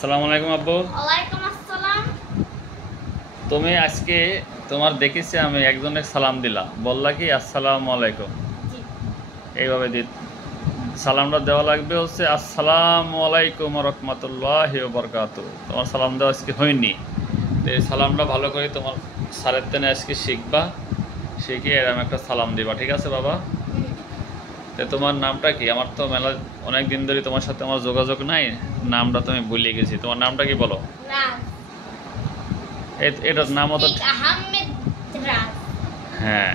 আসসালামু আলাইকুম আব্বু। ওয়ালাইকুম আসসালাম। তুমি আজকে তোমার দেখেছি আমি একজনের সালাম দিলা, বললা কি আসসালামু আলাইকুম। জি। এইভাবে সালামটা দেওয়া লাগবে হচ্ছে আসসালামু আলাইকুম রহমতুল্লাহি ওয়া বারাকাতুহু। তোমার সালাম দেওয়া আজকে হয়নি, তো এই সালামটা ভালো করে তোমার স্যারের তেনে আজকে শিখবা, শিখে এরকম একটা সালাম দিবা, ঠিক আছে বাবা? তো তোমার নামটা কি? আমার তো অনেক দিন ধরে তোমার সাথে আমার যোগাযোগ নাই, নামটা তুমি ভুলে গেছি। তোমার নামটা কি বলো? রাজ। এটার নামও তো আহমেদ রাজ। হ্যাঁ,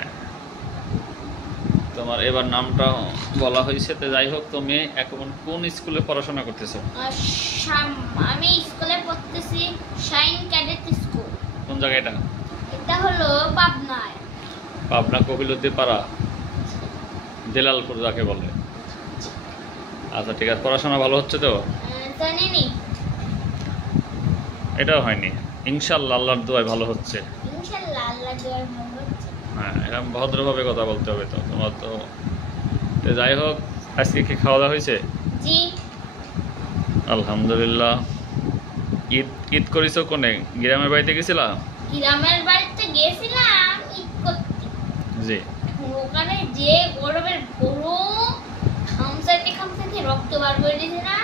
তোমার এবার নামটা বলা হয়েছে। তো যাই হোক, তুমি এখন কোন স্কুলে পড়াশোনা করতেছো? আমি স্কুলে পড়তেছি শাইন ক্যাডেট স্কুল। কোন জায়গায় এটা? এটা হলো পাবনায়। পাবনা কবিলুদ্দিন পাড়া, দেলালপুর যাকে বলে। আচ্ছা ঠিক আছে, পড়াশোনা ভালো হচ্ছে তো? জানেনি? এটাও হয়নি, ইনশাল্লাহ আল্লাহর দোয়ায় ভালো হচ্ছে। ইনশাআল্লাহ আল্লাহ দোয়ায় ভালো হচ্ছে। হ্যাঁ, এরকম ভদ্রভাবে কথা বলতে হবে তো তোমার তো। তো যাই হোক, আজকে কি খাওয়া দাওয়া হয়েছে? জি। আলহামদুলিল্লাহ। ঈদ ঈদ করেছো কোনে? গ্রামের বাড়িতে গেছিলা? গ্রামের বাড়িতে গেছিলাম ঈদ করতে। জি। ওখানে যে গরমের গরম, খামসাইতে রক্ত বার করে দিয়েছে না।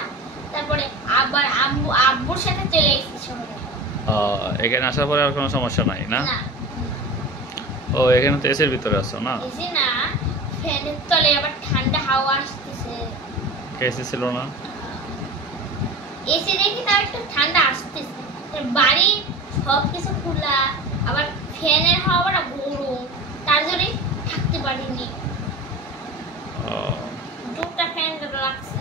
তারপরে আবার আব্বুর সাথে চলে এসেছি শহরে। এখানে আসার পরে আর কোনো সমস্যা নাই না? না, ও, এখানে তো এসির ভিতরে আছো না? এসি না, ফ্যানের তলে আবার ঠান্ডা হাওয়া আসতেছে। এসি ছিল না? এসি দেখি তার একটু ঠান্ডা আসতেছে। বাড়ি সব কিছু খোলা, আবার ফ্যানের হাওয়াটা গরম, তার জন্য থাকতে পারিনি। দুটা ফ্যান লাগছে।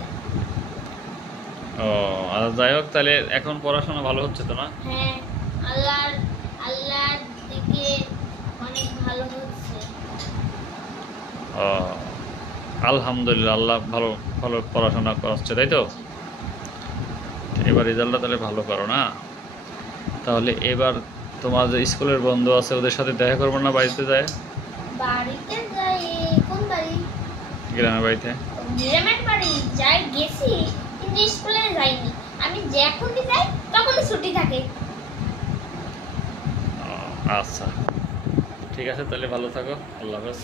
ও, আর যাই হোক, তাহলে এখন পড়াশোনা ভালো হচ্ছে তো না? হ্যাঁ, আল্লাহর দিকে অনেক ভালো হচ্ছে। ও, আলহামদুলিল্লাহ, আল্লাহ ভালো ভালো পড়াশোনা করাচ্ছে, তাই তো? এবার রেজাল্টটা তাহলে ভালো করো না? তাহলে এবার তোমার যে স্কুলের বন্ধু আছে ওদের সাথে দেখা করবো না বাড়িতে যায়? বাড়িতে যাই। কোন বাড়ি? গ্রামের বাড়িতে। গ্রামের বাড়ি যাই গেছি, কিন্তু স্কুলে যাইনি। আমি যখনই যাই তখনই ছুটি থাকে। আচ্ছা ঠিক আছে, তাহলে ভালো থাকো, আল্লাহ হাফেজ।